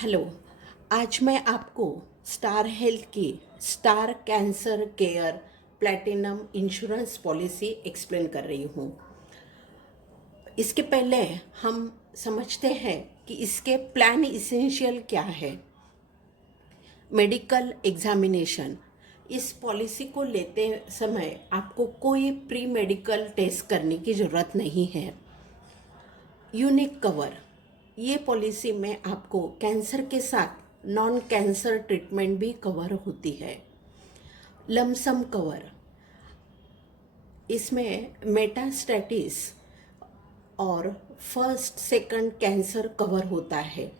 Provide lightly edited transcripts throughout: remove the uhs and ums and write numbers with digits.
Hello. आज मैं आपको स्टार हेल्थ की star cancer care platinum insurance policy explain कर रही हूँ। इसके पहले हम समझते हैं कि इसके प्लान इसेंशियल क्या है। Medical examination. इस पॉलिसी को लेते समय आपको कोई प्री मेडिकल टेस्ट करने की ज़रूरत नहीं है। Unique cover. ये पॉलिसी में आपको कैंसर के साथ नॉन कैंसर ट्रीटमेंट भी कवर होती है। Lump sum cover. इसमें मेटास्टैटिस और फर्स्ट सेकंड कैंसर कवर होता है।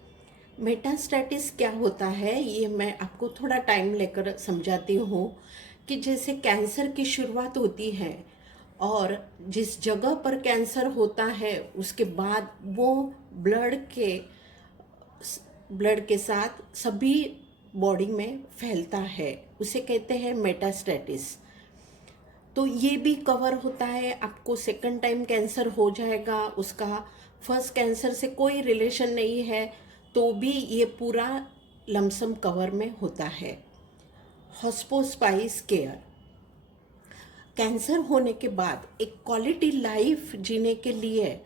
मेटास्टैटिस क्या होता है ये मैं आपको थोड़ा टाइम लेकर समझाती हूँ कि जैसे कैंसर की शुरुआत होती है और जिस जगह पर कैंसर होता है उसके बाद वो ब्लड के साथ सभी बॉडी में फैलता है, उसे कहते हैं मेटास्टैटिस। तो ये भी कवर होता है। आपको सेकंड टाइम कैंसर हो जाएगा, उसका फर्स्ट कैंसर से कोई रिलेशन नहीं है, तो भी ये पूरा लमसम कवर में होता है। Hospitalise care. कैंसर होने के बाद एक क्वालिटी लाइफ जीने के लिए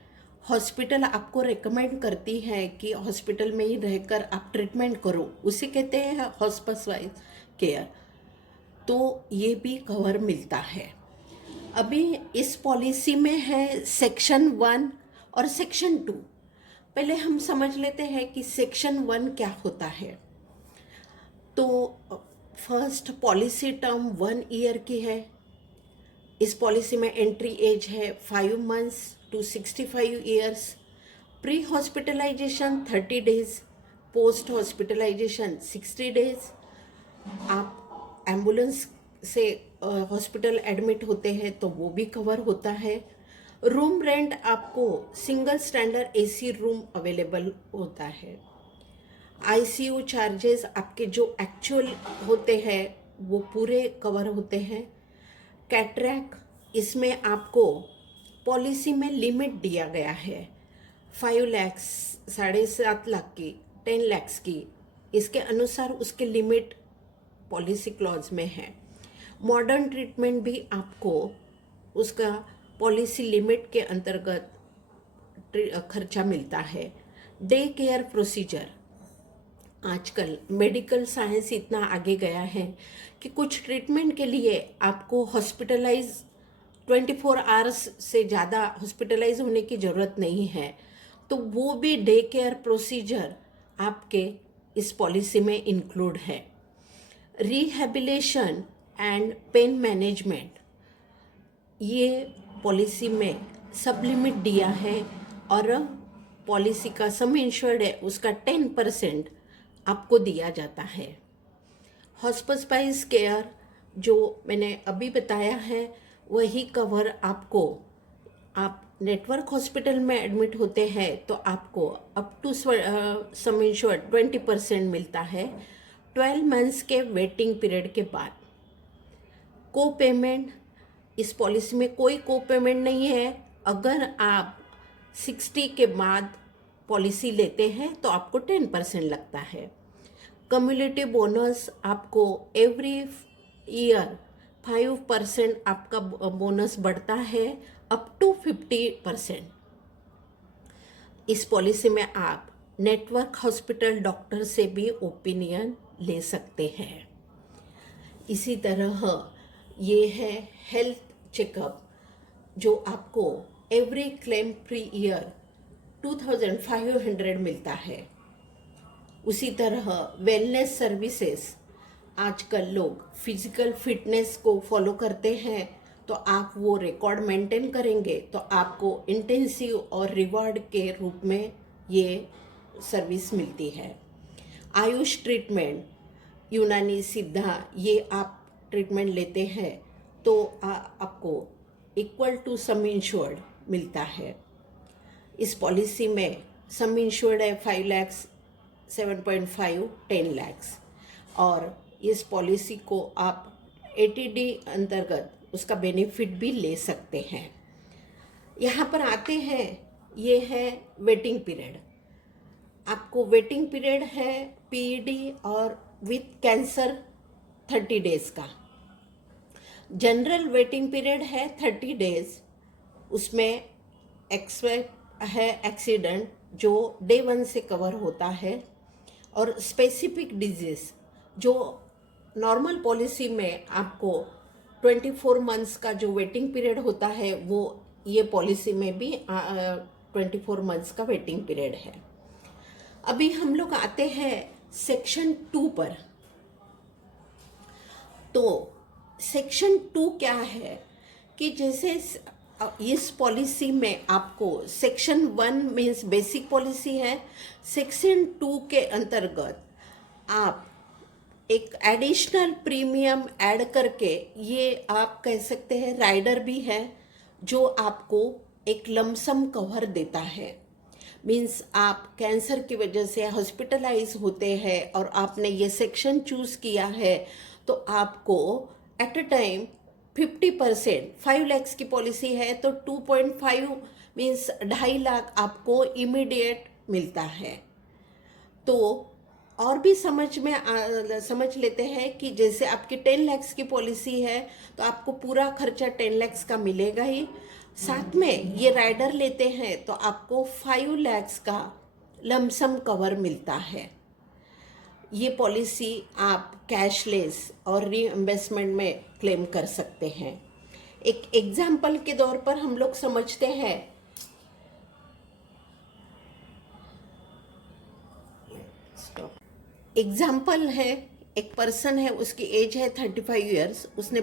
हॉस्पिटल आपको रेकमेंड करती है कि हॉस्पिटल में ही रहकर आप ट्रीटमेंट करो, उसे कहते हैं हॉस्पिटलाइज केयर। तो ये भी कवर मिलता है। अभी इस पॉलिसी में है सेक्शन 1 और सेक्शन 2। पहले हम समझ लेते हैं कि सेक्शन 1 क्या होता है। तो फर्स्ट पॉलिसी टर्म 1 ईयर की है। इस पॉलिसी में एंट्री एज है 5 months to 65 years. Pre hospitalization 30 days, post hospitalization 60 days. आप एम्बुलेंस से हॉस्पिटल एडमिट होते हैं तो वो भी कवर होता है। रूम रेंट आपको single standard AC room available होता है। आईसीयू चार्जेस आपके जो एक्चुअल होते हैं वो पूरे कवर होते हैं। कैटरैक, इसमें आपको पॉलिसी में लिमिट दिया गया है 5 लैक्स, 7.5 लाख की, 10 लैक्स की। इसके अनुसार उसके लिमिट पॉलिसी क्लॉज में है। मॉडर्न ट्रीटमेंट भी आपको उसका पॉलिसी लिमिट के अंतर्गत खर्चा मिलता है। Day care procedure. आजकल मेडिकल साइंस इतना आगे गया है कि कुछ ट्रीटमेंट के लिए आपको हॉस्पिटलाइज 24 आवर्स से ज़्यादा हॉस्पिटलाइज होने की ज़रूरत नहीं है, तो वो भी डे केयर प्रोसीजर आपके इस पॉलिसी में इंक्लूड है। रिहेबिलिटेशन एंड पेन मैनेजमेंट, ये पॉलिसी में सब लिमिट दिया है और पॉलिसी का सम इंश्योर्ड है उसका 10% आपको दिया जाता है। हॉस्पिटलाइज केयर जो मैंने अभी बताया है वही कवर आपको, आप नेटवर्क हॉस्पिटल में एडमिट होते हैं तो आपको अप टू सम इंश्योर्ड 20% मिलता है 12 मंथ्स के वेटिंग पीरियड के बाद। को पेमेंट, इस पॉलिसी में कोई को पेमेंट नहीं है। अगर आप 60 के बाद पॉलिसी लेते हैं तो आपको 10% लगता है। कम्युनिटी बोनस, आपको एवरी ईयर 5% आपका बोनस बढ़ता है अप टू 50%। इस पॉलिसी में आप नेटवर्क हॉस्पिटल डॉक्टर से भी ओपिनियन ले सकते हैं। इसी तरह ये है हेल्थ चेकअप जो आपको एवरी क्लेम फ्री ईयर 2500 मिलता है। उसी तरह वेलनेस सर्विसेज, आजकल लोग फिजिकल फिटनेस को फॉलो करते हैं तो आप वो रिकॉर्ड मेंटेन करेंगे तो आपको इंटेंसिव और रिवॉर्ड के रूप में ये सर्विस मिलती है। आयुष ट्रीटमेंट, यूनानी सिद्धा, ये आप ट्रीटमेंट लेते हैं तो आपको इक्वल टू सम इंश्योर्ड मिलता है। इस पॉलिसी में सम इंश्योर्ड है 5 लैक्स, 7.5, 10 लैक्स। और इस पॉलिसी को आप एटीडी अंतर्गत उसका बेनिफिट भी ले सकते हैं। यहाँ पर आते हैं, ये है वेटिंग पीरियड। आपको वेटिंग पीरियड है पीईडी और विथ कैंसर 30 डेज का। जनरल वेटिंग पीरियड है 30 डेज, उसमें एक्सपेक्ट है एक्सीडेंट जो डे 1 से कवर होता है, और स्पेसिफिक डिजीज जो नॉर्मल पॉलिसी में आपको 24 मंथ्स का जो वेटिंग पीरियड होता है वो ये पॉलिसी में भी 24 मंथ्स का वेटिंग पीरियड है। अभी हम लोग आते हैं सेक्शन 2 पर। तो सेक्शन 2 क्या है कि जैसे इस पॉलिसी में आपको सेक्शन 1 मीन्स बेसिक पॉलिसी है, सेक्शन 2 के अंतर्गत आप एक एडिशनल प्रीमियम ऐड करके, ये आप कह सकते हैं राइडर भी है, जो आपको एक लमसम कवर देता है। मीन्स आप कैंसर की वजह से हॉस्पिटलाइज होते हैं और आपने ये सेक्शन चूज किया है, तो आपको एट अ टाइम 50%, 5 लाख की पॉलिसी है तो 2.5 मीन्स 2.5 लाख आपको इमीडिएट मिलता है। तो और भी समझ लेते हैं कि जैसे आपकी 10 लाख की पॉलिसी है तो आपको पूरा खर्चा 10 लाख का मिलेगा ही, साथ में ये राइडर लेते हैं तो आपको 5 लाख का लमसम कवर मिलता है। ये पॉलिसी आप कैशलेस और रीइंबर्समेंट में क्लेम कर सकते हैं। एक एग्जाम्पल के तौर पर हम लोग समझते हैं, एग्जाम्पल है, एक पर्सन है, उसकी एज है 35 ईयर्स, उसने